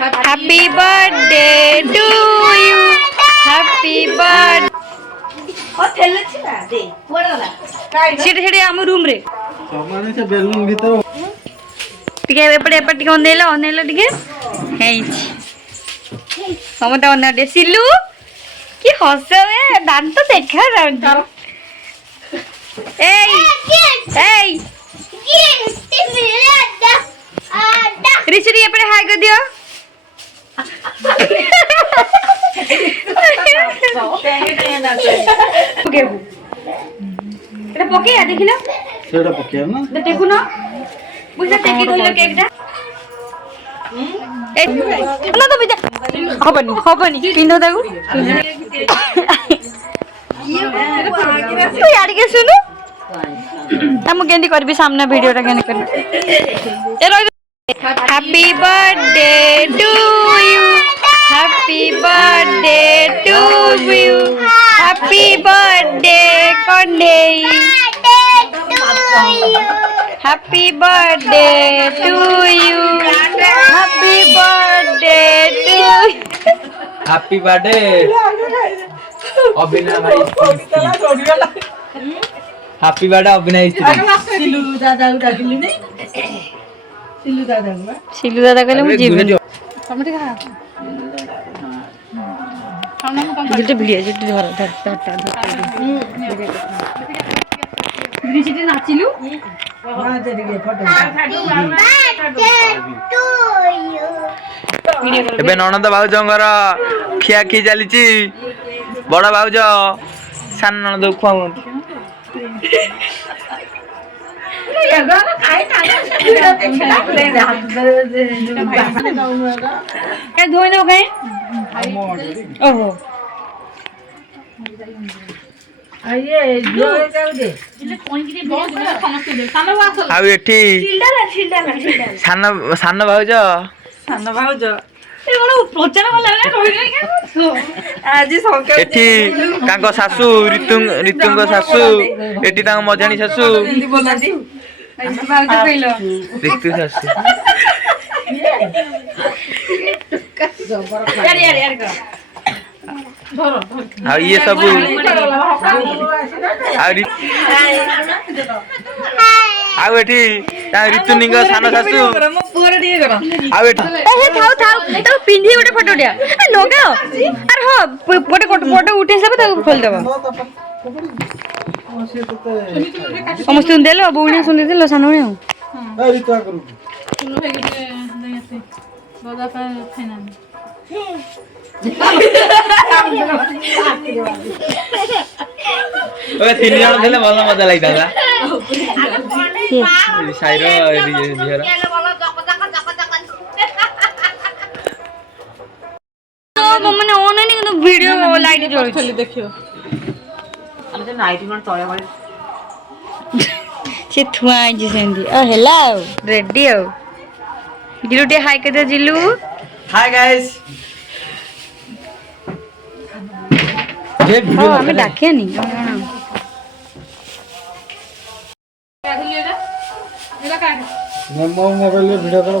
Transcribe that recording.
Happy birthday to you. Happy birthday. ସେଠି ଆମ room ରେ ସମାନେ ବେଲୁନ ଭିତରେ ଟିକେ ଏପଟେ ଏପଟେ ଟିକେ ଅନେଇଲ ଟିକେ ହେଇଛି ସମସ୍ତେ ଅନେଇ ସିଲୁ କି ହସ ଦାନ୍ତ ଦେଖା ଯାଉଛି ଏଇ ଏଇ ରିଚି ଟିକେ ଏପଟେ ହାଇ କରିଦିଅ এটা পকেয়া দেখিলা সেটা পকেয়া না দেখো না বুঝলা টেকি ধইল কেকটা না তো বিদা হবনি পিন্দ দাও তুই আড়িকে শুনু আমি কেন্দি করবি সামনে ভিডিওটা কেন করবি এ রই happy birthday to you happy birthday to you happy birthday কন্ডে happy birthday to you happy birthday to happy birthday অবিনা ভাই হ্যাপি বার্থডে অবিনা সিলু দাদা ডাকিলি নি সিলু দাদা কইলে মু জিবি টমেটো খা যেটা ভিডিও যেটা ধর ভিডিও নাচিলু ଏବେ ନଣନ୍ଦ ଭାଉଜଙ୍କର ଖିଆ ଖି ଚାଲିଛି ବଡ ଭାଉଜ ସାନ ନଣନ୍ଦ ଖୁଆଉଛନ୍ତି ଧୋଇ ଦବ କାଇଁ ଓହୋ ଆଉ ଏଠି ସାନ ଭାଉଜ ଏଠି ତାଙ୍କ ଶାଶୁ ରିତୁଙ୍କ ଶାଶୁ ଏଠି ତାଙ୍କ ମଜାଣୀ ଶାଶୁ ରିତୁ ଶାଶୁ ଆଉ ଇଏ ସବୁ ଆଉ ଏଠି ରିତୁନିଙ୍କ ସାନ ଶାଶୁ ଆଉ ଏଠି ପିନ୍ଧି ଗୋଟେ ଫଟୋ ଉଠିଆ ଲଗାଅ ଆରେ ହଁ ଗୋଟେ ଫଟୋ ଉଠେଇ ସାରିବ ତାକୁ ଖୋଲିଦବ ସମସ୍ତଙ୍କୁ ଦେଲ ବଉଣୀ ଶୁଣି ଦେଲ ସାନ ଭଉଣୀ ତିନି ଜଣ ଥିଲେ ଭଲ ମଜା ଲାଗିଥାନ୍ତା ସାଇର ଝିଅର ମାନେ ଅନେଇନି କିନ୍ତୁ ଭିଡିଓ ଲାଇଟ୍ ଜଳୁଛି ଦେଖିବ ସେ ଥୁଆ ହେଇଛି ସେମିତି ହେଲା ଆଉ ରେଡି ଆଉ ଜିଲୁ ଟିକେ ହାଇ କରିଦିଅ ଜିଲୁ ହାଇ ଗାଇସ୍ ଆମେ ଡାକିଆନି ମୋ ମୋବାଇଲରେ ଭିଡିଓ କର